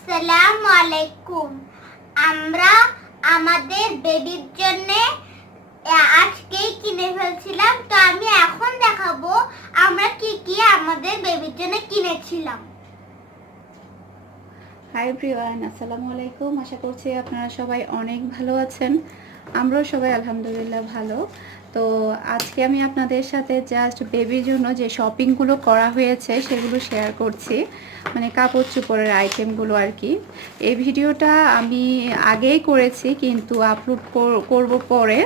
আসসালামু আলাইকুম। আমরা আমাদের বেবির জন্য আজকেই কিনে ফেলছিলাম, তো আমি এখন দেখাবো আমরা কি কি আমাদের বেবির জন্য কিনেছিলাম। হাই এভরিওয়ান, আসসালামু আলাইকুম। আশা করছি আপনারা সবাই অনেক ভালো আছেন। আমরাও সবাই আলহামদুলিল্লাহ ভালো। তো আজকে আমি আপনাদের সাথে জাস্ট বেবির জন্য যে শপিংগুলো করা হয়েছে সেগুলো শেয়ার করছি, মানে কাপড় চোপড়ের আইটেমগুলো আর কি। এই ভিডিওটা আমি আগেই করেছি কিন্তু আপলোড করব পরে,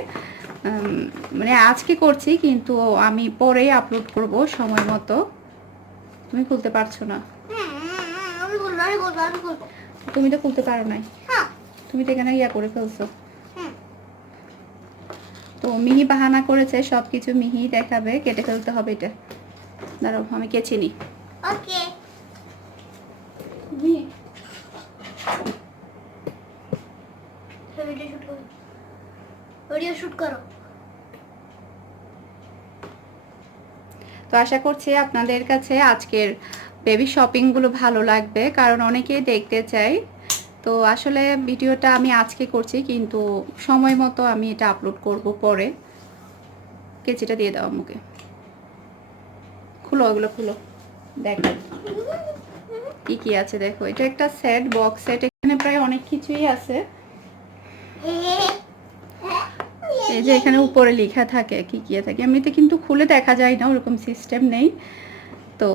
মানে আজকে করছি কিন্তু আমি পরেই আপলোড করব সময় মতো। তুমি খুলতে পারছো না? তুমি তো খুলতে পারো নাই, তুমি তো এখানে ইয়া করে ফেলছো। তো মিহি বাহানা করেছে সবকিছু মিহি দেখাবে, কেটে ফেলতে হবে এটা। দাঁড়াও আমি কেচে নি। ওকে, ভিডিও শুট করো। তো আশা করছি আপনাদের কাছে আজকের বেবি শপিংগুলো ভালো লাগবে, কারণ অনেকেই দেখতে চাই। তো আসলে ভিডিওটা আমি আজকে করছি কিন্তু সময় মতো আমি এটা আপলোড করব পরে। কেচিটা দিয়ে দাও আমাকে। খুলো, ওগুলো খুলো, দেখো কি কি আছে। দেখো এটা একটা সেট, বক্স সেট। এখানে প্রায় অনেক কিছুই আছে। এই যে এখানে উপরে লেখা থাকে কি কি থাকে, এমনিতে কিন্তু খুলে দেখা যায় না, ওরকম সিস্টেম নেই। তো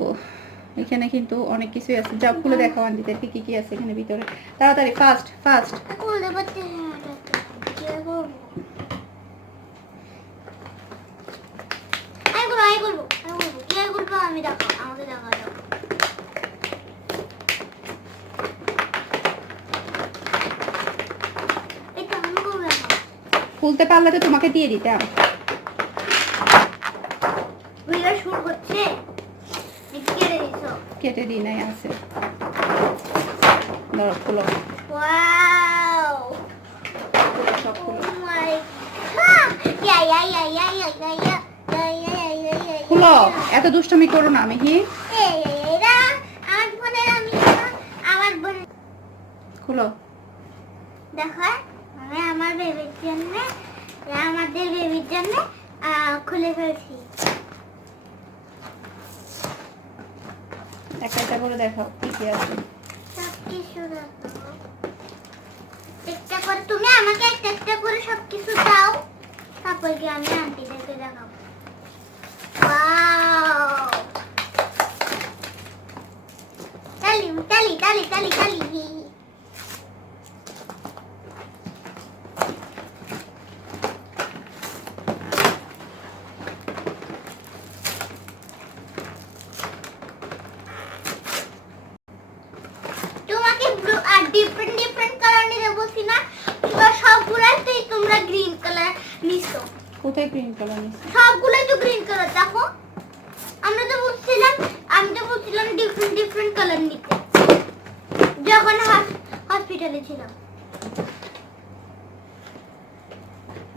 এখানে কিন্তু অনেক কিছুই আছে। যা খুলে দেখাও আন্টিদেরকে কি কি আছে এখানে ভিতরে, তাড়াতাড়ি, ফাস্ট ফাস্ট। খুলতে পারছি না, আমি দেখো, আমাকে দেখা যাও। খুলতে পারলে তো তোমাকে দিয়ে দিতাম। ভিডিও শুট হচ্ছে, কেটে দিছো? কেটে দিই নাই, আছে। ধরো খুলো। ওয়াও, সব খুলো। ও মাই গড, খুলো, এত দুষ্টুমি করো না মিহি। এরা আমার বোনের, আমি আমার বোন। খুলো। দেখো আমি আমার বেবির জন্য, আমাদের বেবির জন্য খুলে ফেলছি। একটা একটা করে দেখাও কি কি আছে। সবকিছু দেখো, একটা করে তুমি আমাকে একটা একটা করে সবকিছু দাও, তারপর কি আমি আন্টিদেরকে দেখাবো। ওয়াও, টালি টালি টালি টালি টালি। তোমাকে আর ডিফারেন্ট ডিফারেন্ট কালার নিতে বলছি না, তোমরা সবগুলোতেই তোমরা গ্রিন কালার নিছো। কোথায় গ্রিন কালার নিছ? সবগুলোই তো গ্রিন কালার। দেখো আমি তো বলছিলাম ডিফারেন্ট ডিফারেন্ট কালার নিতে যখন হসপিটালে ছিলাম।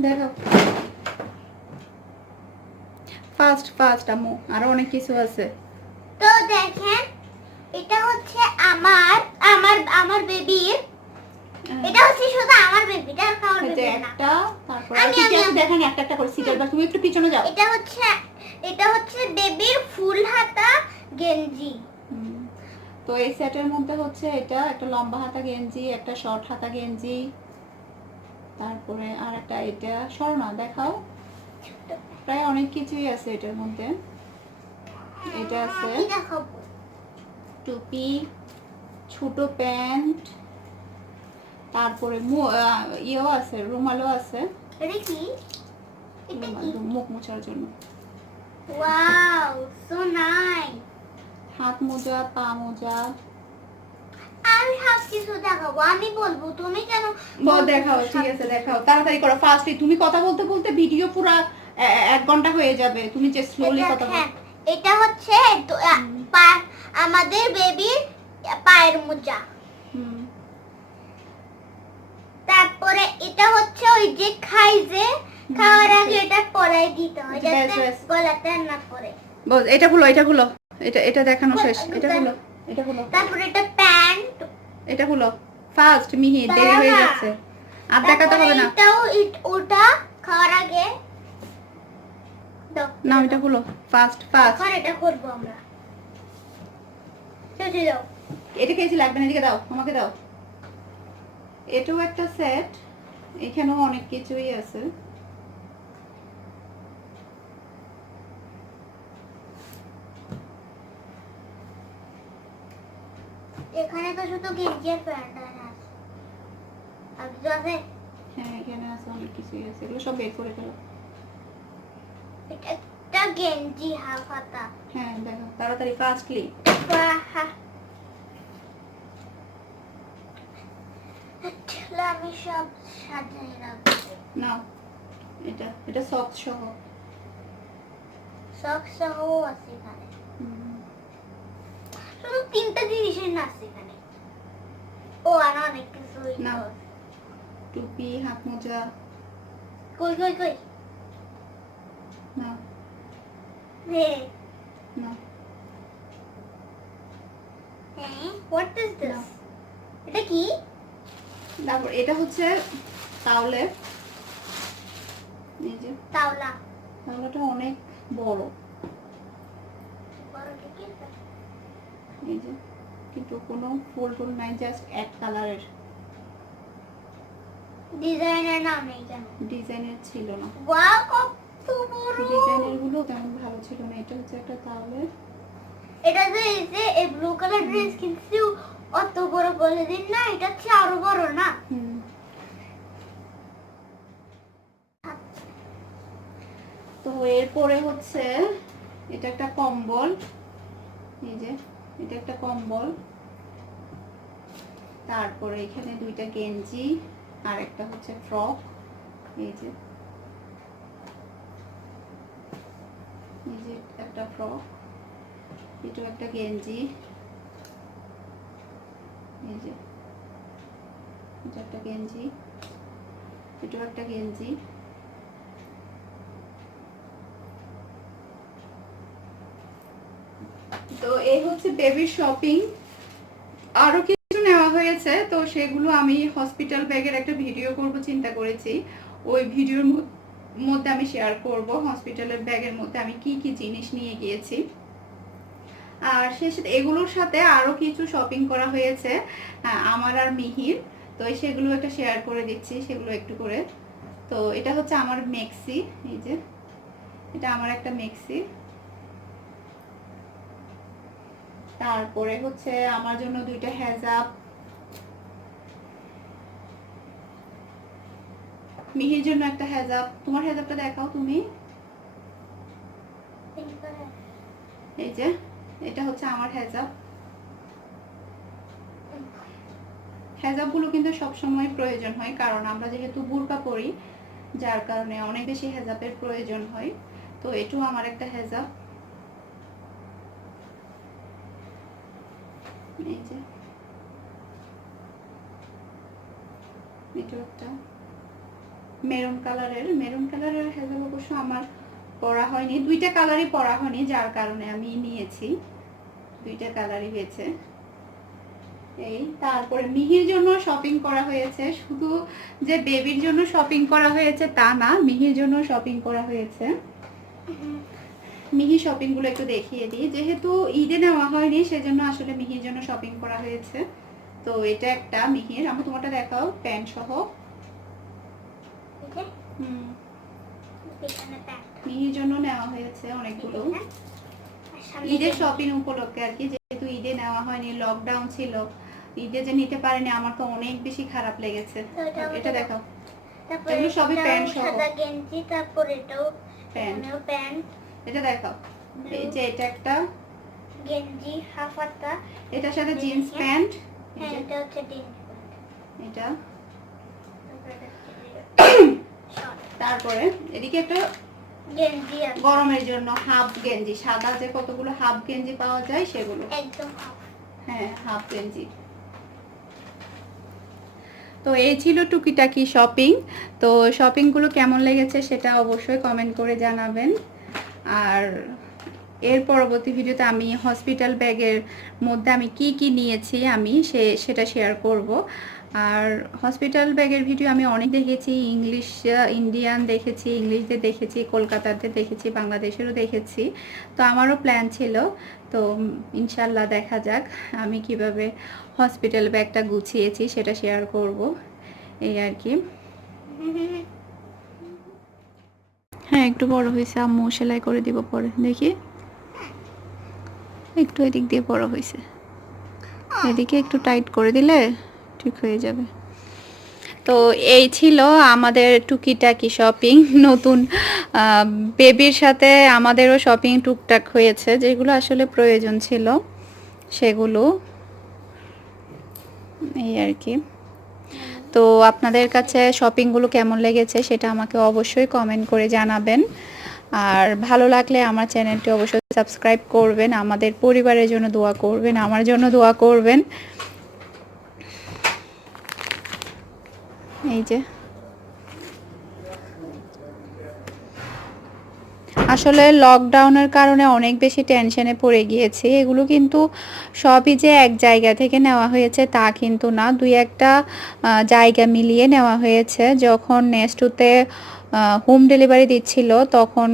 দেখো ফাস্ট ফাস্ট আম্মু, আরো অনেক কিছু আছে। তো দেখেন, এটা হচ্ছে আমার আমার আমার বেবির, এটা হচ্ছে শুধু আমার বেবিটা, আর কারোর বেবি না। একটা, তারপর আর কি কি আছে দেখেন, একটা একটা করে সিটার বা তুমি একটু পিছনে যাও। এটা হচ্ছে বেবির ফুল হাতা গেঞ্জি। তো এই সেটের মধ্যে হচ্ছে এটা একটা লম্বা হাতা গেঞ্জি, একটা শর্ট হাতা গেঞ্জি, তারপরে আর একটা এটা স্বর্ণা দেখাও। প্রায় অনেক কিছুই আছে এটার মধ্যে। এটা আছে টুপি, ছোট প্যান্ট, তারপরে ইয়েও আছে, রুমালও আছে। এটা কি? মুখ মোছার জন্য। Wow, so nice. হাত মোজা, পা মোজা। আমি সব কিছু দেখাবো, আমি বলবো, তুমি কেন দেখাও? ঠিক আছে দেখাও, তাড়াতাড়ি করো, ফাস্টলি। তুমি কথা বলতে বলতে ভিডিও পুরো 1 ঘন্টা হয়ে যাবে, তুমি যে স্লোলি কথা বল। এটা হচ্ছে আমাদের বেবির পায়ের মোজা। তারপরে এটা হচ্ছে ওই যে খাই, যে খাওয়ার আগে এটা পরাই দিতে হয় যাতে গলাতে না পড়ে। বল, এটা খুলো, এটা খুলো, এটা দেখানো শেষ, এটা খুলো, এটা খুলো। তারপরে এটা প্যান্ট, এটা হলো ফার্স্ট মিহি, দেরি হয়ে যাচ্ছে, আর দেখাতে হবে না। ওটা খাওয়ার আগে না এটা হলো ফার্স্ট এখন এটা করবো আমরা। চলে যাও। এটা খেয়েছি, লাগবে না, এদিকে দাও, আমাকে দাও। এটাও একটা সেট, এখানেও অনেক কিছুই আছে। এখানে তো শুধু গেঞ্জি আর প্যান্ট আছে। আর কিছু আছে? হ্যাঁ এখানে আছে, অনেক কিছুই আছে, এগুলো সব বের করে ফেলো। এটা একটা গেঞ্জি হাফ হাতা। হ্যাঁ দেখো তাড়াতাড়ি, ফাস্টলি। তাহলে আমি সব সাজিয়ে রাখবো। নাও এটা, এটা সক্স সহ। সক সহ আছে এখানে। শুধু 3টা জিনিসের না আছে এখানে। ও আর অনেক কিছুই নাও। তো। টুপি, হাত মোজা। কই কই কই? নাও হে নাও হ্যাঁ, হোয়াট ইজ দিস? নাও। এটা কি? তারপর এটা হচ্ছে তাওলে, এই যে তাওলা। তাওলাটা অনেক বড়, বড় কি? এই যে, কিন্তু কোনো ফুল টুল নাই, জাস্ট এক কালারের। ডিজাইনের নাম নেই কেন? ডিজাইনের ছিল না, ওয়াও কত বড়! ডিজাইনের গুলো তেমন ভালো ছিল না। এটা হচ্ছে একটা তাওলে। এটা যে এই যে এই ব্লু কালার ড্রেস কিন্তু অত বড় বলে দিন না, এটা হচ্ছে আরো বড় না? তো এরপরে হচ্ছে এটা একটা কম্বল, এই যে এটা একটা কম্বল। তারপরে এখানে দুইটা গেঞ্জি আর একটা হচ্ছে ফ্রক, এই যে এই যে একটা ফ্রক, এটাও একটা গেঞ্জি, এই যে এটা একটা গেঞ্জি, এটাও একটা গেঞ্জি। তো এই হচ্ছে বেবির শপিং। আরো কিছু নেওয়া হয়েছে, তো সেগুলো আমি হসপিটাল ব্যাগের একটা ভিডিও করব চিন্তা করেছি। ওই ভিডিওর মধ্যে আমি শেয়ার করব হসপিটালের ব্যাগের মধ্যে আমি কি কি জিনিস নিয়ে গিয়েছি। আর সাথে এগুলোর সাথে আরো কিছু শপিং করা হয়েছে আমার আর মিহির, তো সেগুলো একটা শেয়ার করে দিচ্ছি, সেগুলো একটু করে। তো এটা হচ্ছে আমার মেক্সি, এই যে এটা আমার একটা মেক্সি। তারপরে হচ্ছে আমার জন্য দুইটা হেজাব, মিহির জন্য একটা হেজাব। তোমার হেজাবটা দেখাও তুমি। এই যে এটা হচ্ছে আমার হেজাব। হেজাবগুলো কিন্তু সব সময় প্রয়োজন হয়, কারণ আমরা যেহেতু বুরকা পরি, যার কারণে অনেক বেশি হেজাবের প্রয়োজন হয়। তো এটাও আমার একটা হেজাব। এই যে এটা একটা মেরুন কালারের হেজাব। অবশ্য আমার পরা হয়নি, দুইটা কালারই পরা হয়নি, যার কারণে আমি নিয়েছি দুইটা কালারই বেছে। এই তারপরে মিহির জন্য শপিং করা হয়েছে, শুধু যে বেবির জন্য শপিং করা হয়েছে তা না, মিহির জন্য শপিং করা হয়েছে। মিহি শপিং গুলো একটু দেখিয়ে দিই, যেহেতু ঈদে নেওয়া হয়নি সেজন্য আসলে মিহির জন্য শপিং করা হয়েছে। তো এটা একটা মিহির, আমি তোমারটা দেখাও, প্যান্ট সহ। মিহির জন্য নেওয়া হয়েছে অনেকগুলো ঈদের শপিং উপলক্ষে আর কি, যেহেতু ঈদে নেওয়া হয়নি, লকডাউন ছিল, ঈদে যে নিতে পারেনি, আমার তো অনেক বেশি খারাপ লেগেছে। এটা দেখাও, এগুলো সবই প্যান্ট সহ। গেঞ্জি, তারপর এটাও প্যান্ট। এটা দেখাও, এই যে এটা একটা গেঞ্জি হাফ হাতা, এটার সাথে জিন্স প্যান্ট। হ্যাঁ এটা হচ্ছে জিন্স প্যান্ট। এটা তারপরে এদিকে একটা গেঞ্জি আছে গরমের জন্য, হাফ গেঞ্জি, সাদা যে কতগুলো হাফ গেঞ্জি পাওয়া যায় সেগুলো, একদম হাফ। হ্যাঁ হাফ গেঞ্জি। তো এই ছিল টুকিটাকি শপিং। তো শপিংগুলো কেমন লেগেছে সেটা অবশ্যই কমেন্ট করে জানাবেন। আর এর পরবর্তী ভিডিওতে আমি হসপিটাল ব্যাগের মধ্যে আমি কি কি নিয়েছি আমি সেটা শেয়ার করব। আর হসপিটাল ব্যাগের ভিডিও আমি অনেক দেখেছি, ইংলিশ ইন্ডিয়ান দেখেছি, ইংলিশদের দেখেছি, কলকাতাতে দেখেছি, বাংলাদেশেরও দেখেছি। তো আমারও প্ল্যান ছিল, তো ইনশাল্লাহ দেখা যাক আমি কিভাবে হসপিটাল ব্যাগটা গুছিয়েছি সেটা শেয়ার করব, এই আর কি। হ্যাঁ, একটু বড় হয়েছে, আম্মু সেলাই করে দিব পরে, দেখি একটু এদিক দিয়ে বড় হয়েছে, এদিকে একটু টাইট করে দিলে ঠিক হয়ে যাবে। তো এই ছিল আমাদের টুকিটাকি শপিং। নতুন বেবির সাথে আমাদেরও শপিং টুকটাক হয়েছে, যেগুলো আসলে প্রয়োজন ছিল সেগুলো, এই আর কি। তো আপনাদের কাছে শপিংগুলো কেমন লেগেছে সেটা আমাকে অবশ্যই কমেন্ট করে জানাবেন। আর ভালো লাগলে আমার চ্যানেলটি অবশ্যই সাবস্ক্রাইব করবেন, আমাদের পরিবারের জন্য দোয়া করবেন, আমার জন্য দোয়া করবেন। এই যে আসলে লকডাউনের কারণে অনেক বেশি টেনশনে পড়ে গিয়েছি। এগুলো কিন্তু সবই যে এক জায়গা থেকে নেওয়া হয়েছে তা কিন্তু না, দুই একটা জায়গা মিলিয়ে নেওয়া হয়েছে। যখন নেস্টুতে হোম ডেলিভারি দিচ্ছিল তখন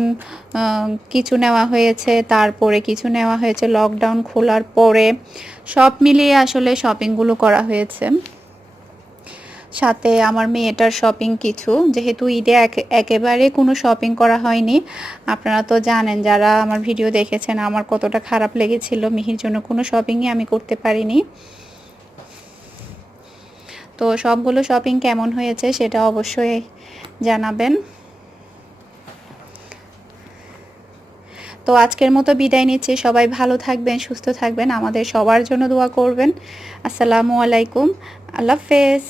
কিছু নেওয়া হয়েছে, তারপরে কিছু নেওয়া হয়েছে লকডাউন খোলার পরে, সব মিলিয়ে আসলে শপিংগুলো করা হয়েছে। সাথে আমার মেয়েটার শপিং কিছু, যেহেতু ঈদে একেবারে কোনো শপিং করা হয়নি। আপনারা তো জানেন যারা আমার ভিডিও দেখেছেন আমার কতটা খারাপ লেগেছিল, মিহির জন্য কোনো শপিংই আমি করতে পারিনি। তো সবগুলো শপিং কেমন হয়েছে সেটা অবশ্যই জানাবেন। তো আজকের মতো বিদায় নিচ্ছি, সবাই ভালো থাকবেন, সুস্থ থাকবেন, আমাদের সবার জন্য দোয়া করবেন। আসসালামু আলাইকুম, আল্লাহ হাফেজ।